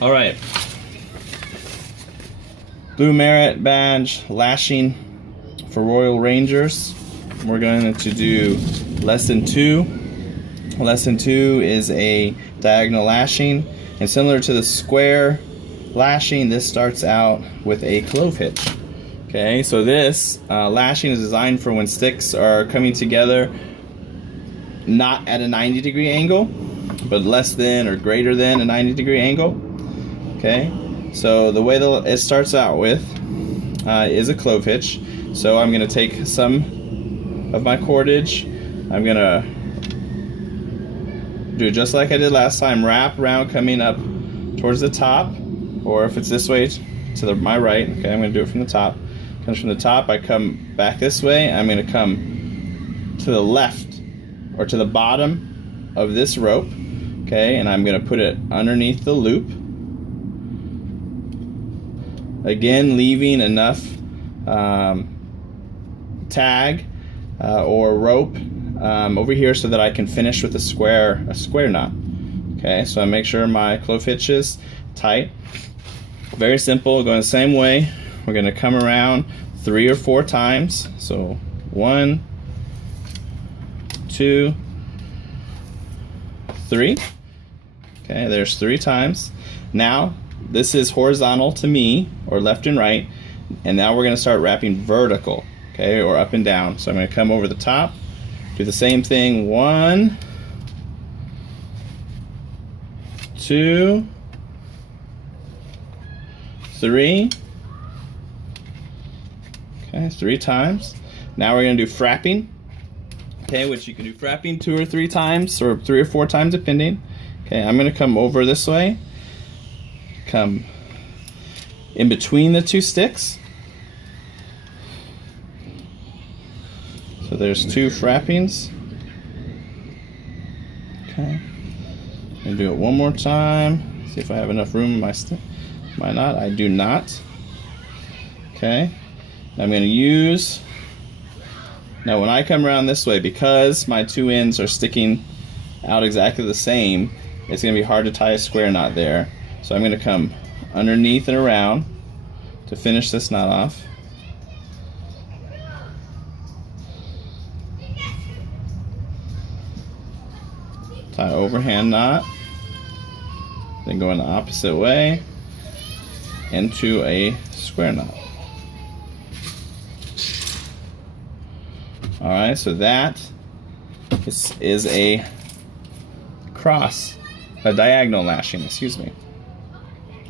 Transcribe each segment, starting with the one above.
All right. Blue Merit Badge Lashing for Royal Rangers. We're going to do lesson 2. Lesson 2 is a diagonal lashing, and similar to the square lashing, this starts out with a clove hitch. Okay, so this lashing is designed for when sticks are coming together not at a 90-degree angle, but less than or greater than a 90-degree angle. Okay, so the way that it starts out with is a clove hitch. So I'm going to take some of my cordage. I'm going to do just like I did last time, wrap around coming up towards the top, or if it's this way to my right. Okay, I'm going to do it from the top. Comes from the top, I come back this way. I'm going to come to the left or to the bottom of this rope. Okay, and I'm going to put it underneath the loop. Again, leaving enough tag or rope over here so that I can finish with a square knot. Okay, so I make sure my clove hitch is tight. Very simple, going the same way. We're going to come around 3 or 4 times. So 1, 2, 3. Okay, there's 3 times. Now this is horizontal to me, or left and right, and now we're going to start wrapping vertical, okay, or up and down. So I'm going to come over the top, do the same thing. 1, 2, 3. Okay, 3 times. Now we're going to do frapping, okay, which you can do frapping 2 or 3 times, or 3 or 4 times depending. Okay, I'm going to come over this way, come in between the 2 sticks. So there's 2 frappings. Okay, and do it one more time. See if I have enough room in my stick. Might not. I do not. Okay, I'm going to use. Now when I come around this way, because my 2 ends are sticking out exactly the same, it's going to be hard to tie a square knot there. So I'm going to come underneath and around to finish this knot off. Tie overhand knot, then go in the opposite way into a square knot. Alright, so that is a diagonal lashing, excuse me.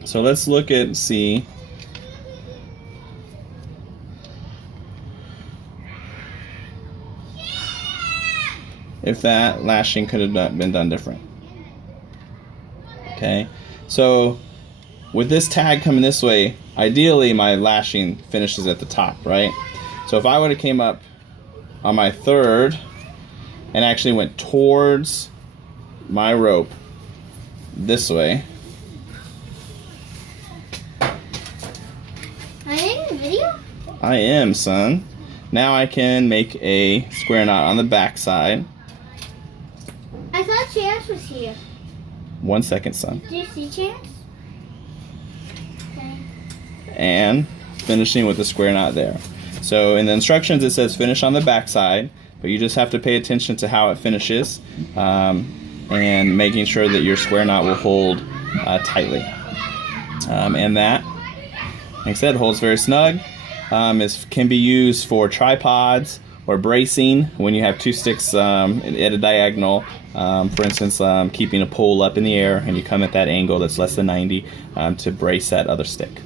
So let's look at, see if that lashing could have been done different. Okay, so with this tag coming this way, ideally my lashing finishes at the top, right? So if I would have came up on my 3rd and actually went towards my rope this way. Are you in the video? I am, son. Now I can make a square knot on the back side. I thought Chance was here. 1 second, son. Did you see Chance? Okay. And finishing with a square knot there. So in the instructions it says finish on the back side, but you just have to pay attention to how it finishes, and making sure that your square knot will hold tightly. And that, like I said, holds very snug. Can be used for tripods or bracing when you have 2 sticks at a diagonal. For instance, keeping a pole up in the air and you come at that angle that's less than 90 to brace that other stick.